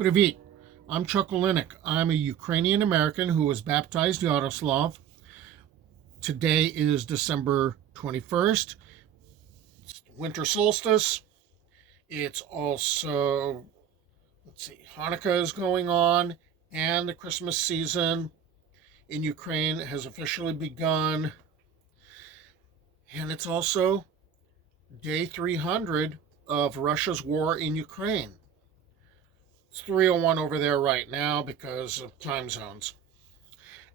Привіт. I'm Chuck Olinik. I'm a Ukrainian American who was baptized Yaroslav. Today is December 21st. It's Winter Solstice. It's also, Hanukkah is going on, and the Christmas season in Ukraine has officially begun. And it's also day 300 of Russia's war in Ukraine. It's 3:01 over there right now because of time zones.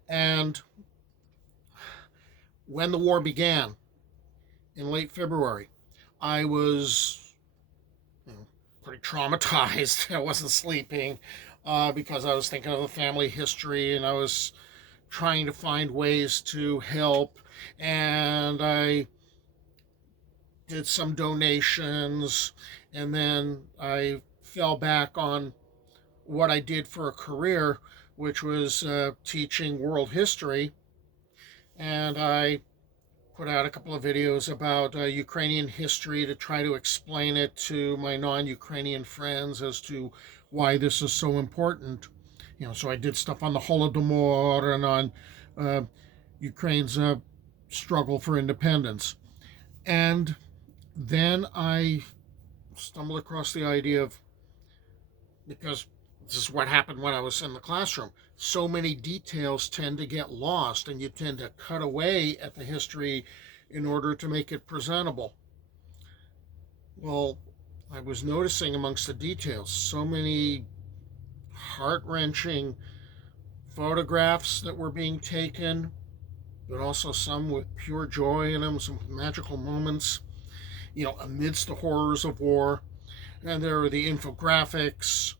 And when the war began in late February, I was pretty traumatized. I wasn't sleeping because I was thinking of the family history and I was trying to find ways to help. And I did some donations, and then I fell back on what I did for a career, which was teaching world history. And I put out a couple of videos about Ukrainian history to try to explain it to my non-Ukrainian friends as to why this is so important. So I did stuff on the Holodomor and on uh, Ukraine's struggle for independence. And then I stumbled across the idea of, because this is what happened when I was in the classroom, so many details tend to get lost and you tend to cut away at the history in order to make it presentable. Well, I was noticing amongst the details so many heart-wrenching photographs that were being taken, but also some with pure joy in them, some magical moments, amidst the horrors of war. And there are the infographics.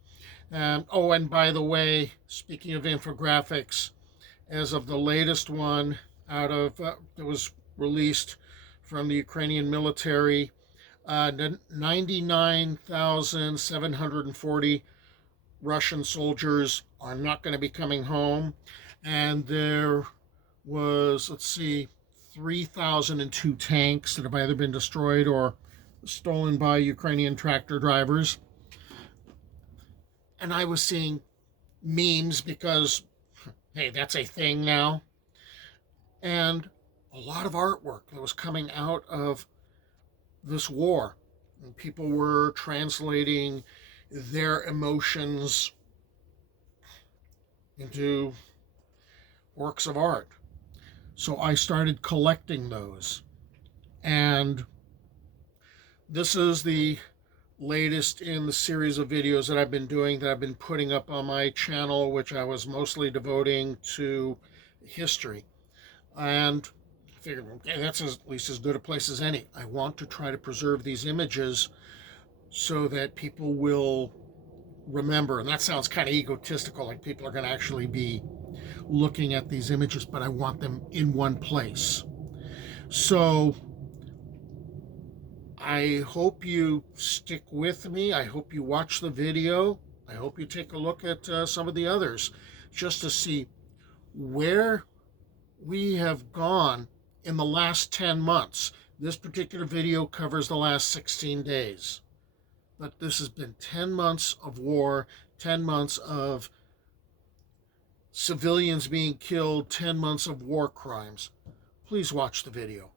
And by the way, speaking of infographics, as of the latest one that was released from the Ukrainian military, 99,740 Russian soldiers are not going to be coming home. And there was, 3,002 tanks that have either been destroyed or stolen by Ukrainian tractor drivers. And I was seeing memes because, hey, that's a thing now. And a lot of artwork that was coming out of this war. And people were translating their emotions into works of art. So I started collecting those. And this is the latest in the series of videos that I've been doing, that I've been putting up on my channel, which I was mostly devoting to history. And I figured, okay, that's at least as good a place as any. I want to try to preserve these images so that people will remember. And that sounds kind of egotistical, like people are going to actually be looking at these images, but I want them in one place. So I hope you stick with me. I hope you watch the video. I hope you take a look at some of the others just to see where we have gone in the last 10 months. This particular video covers the last 16 days. But this has been 10 months of war, 10 months of civilians being killed, 10 months of war crimes. Please watch the video.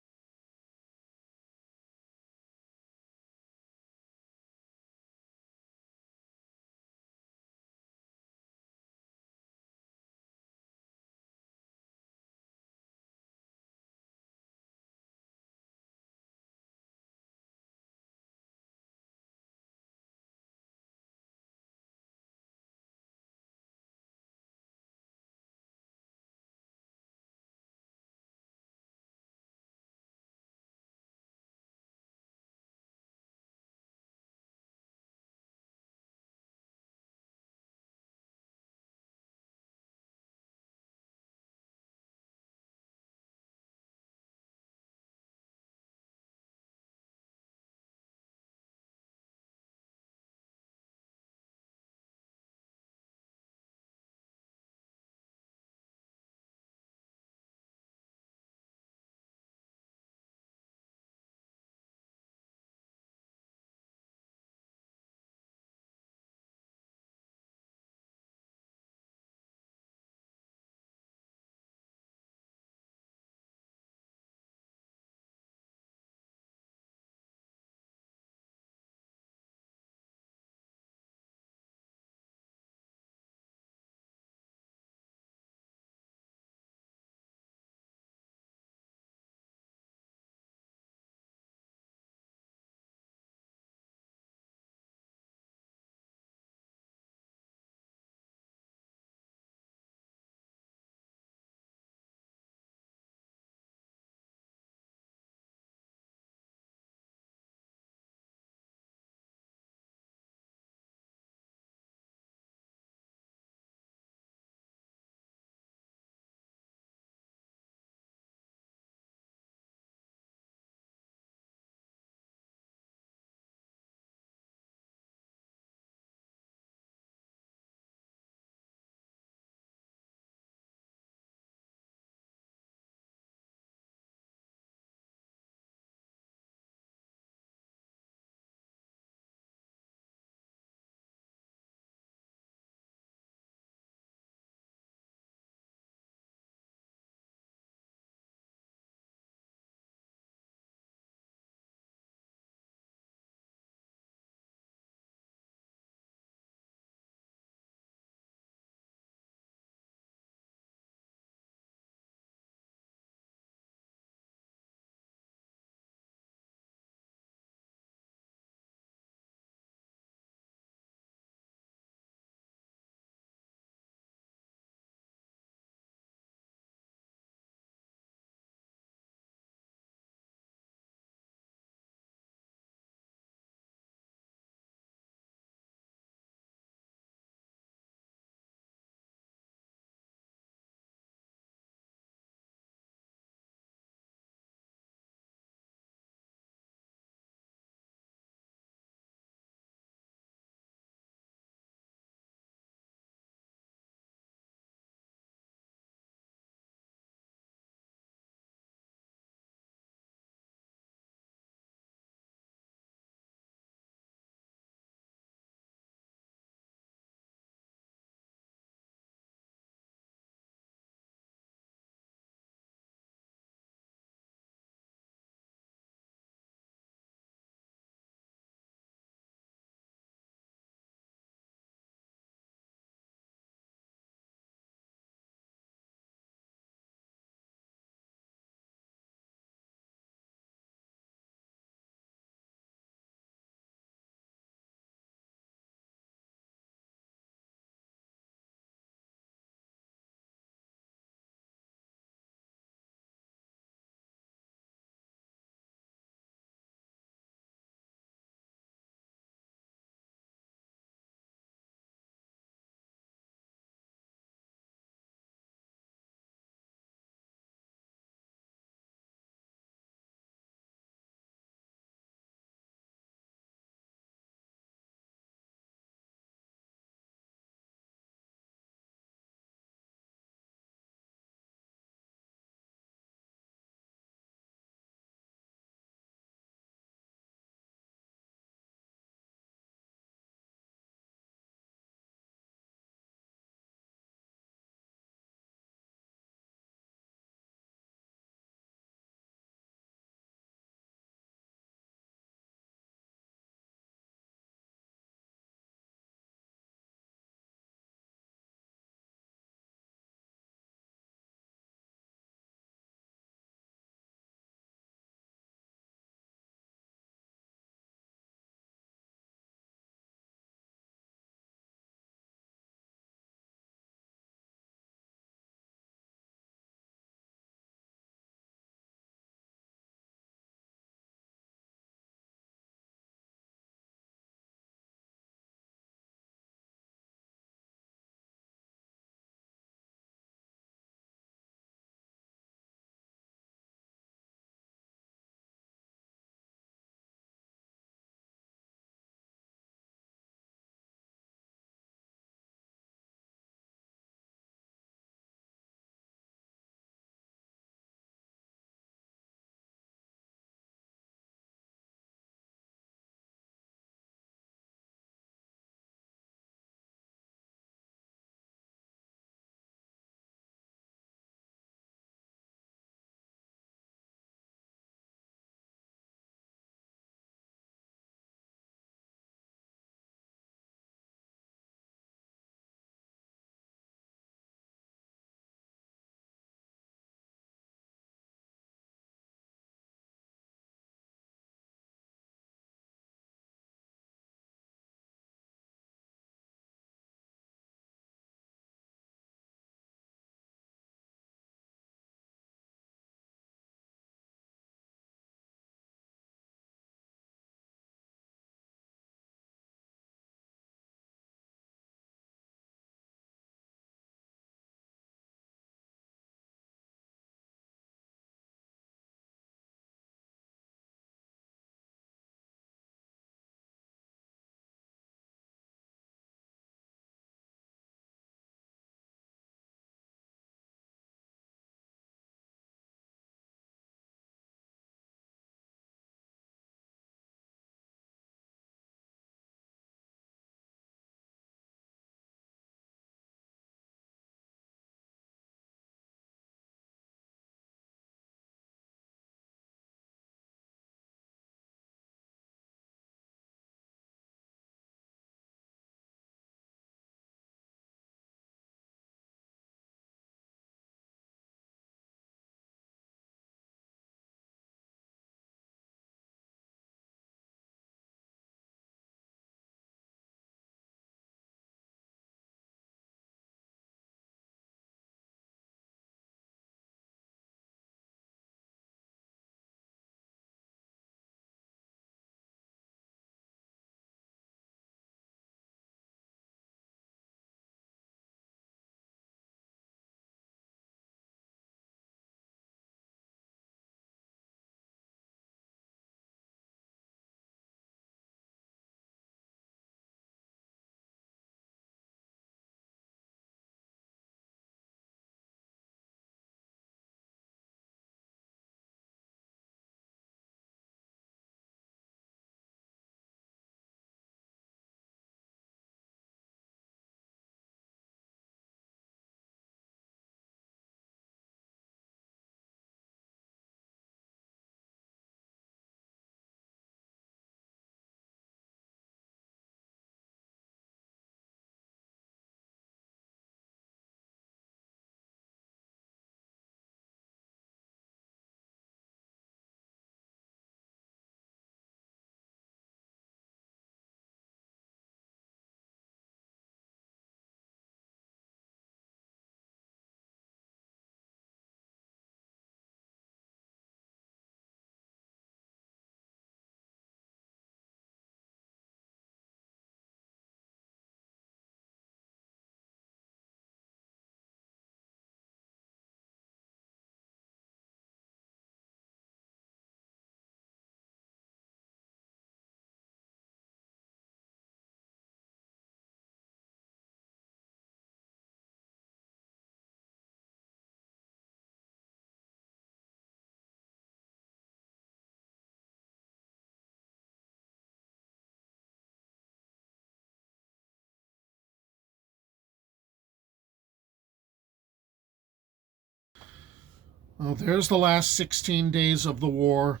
Well, there's the last 16 days of the war,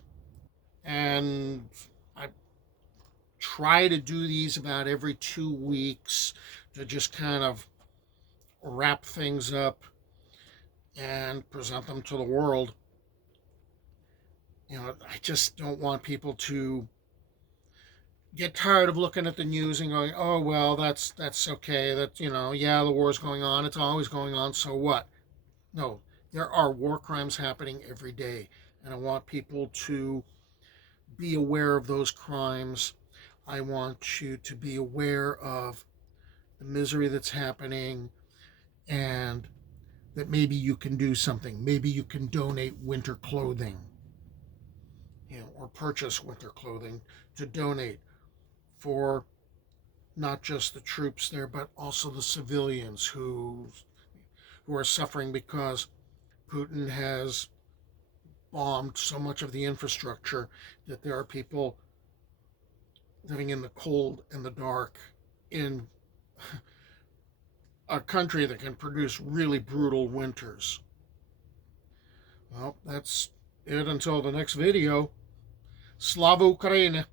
and I try to do these about every 2 weeks to just kind of wrap things up and present them to the world. I just don't want people to get tired of looking at the news and going, "Oh well, that's okay. That yeah, the war's going on. It's always going on. So what?" No, there are war crimes happening every day, and I want people to be aware of those crimes. I want you to be aware of the misery that's happening, and that maybe you can do something. Maybe you can donate winter clothing, or purchase winter clothing to donate for not just the troops there, but also the civilians who are suffering because Putin has bombed so much of the infrastructure that there are people living in the cold and the dark in a country that can produce really brutal winters. Well, that's it until the next video. Slava Ukraini!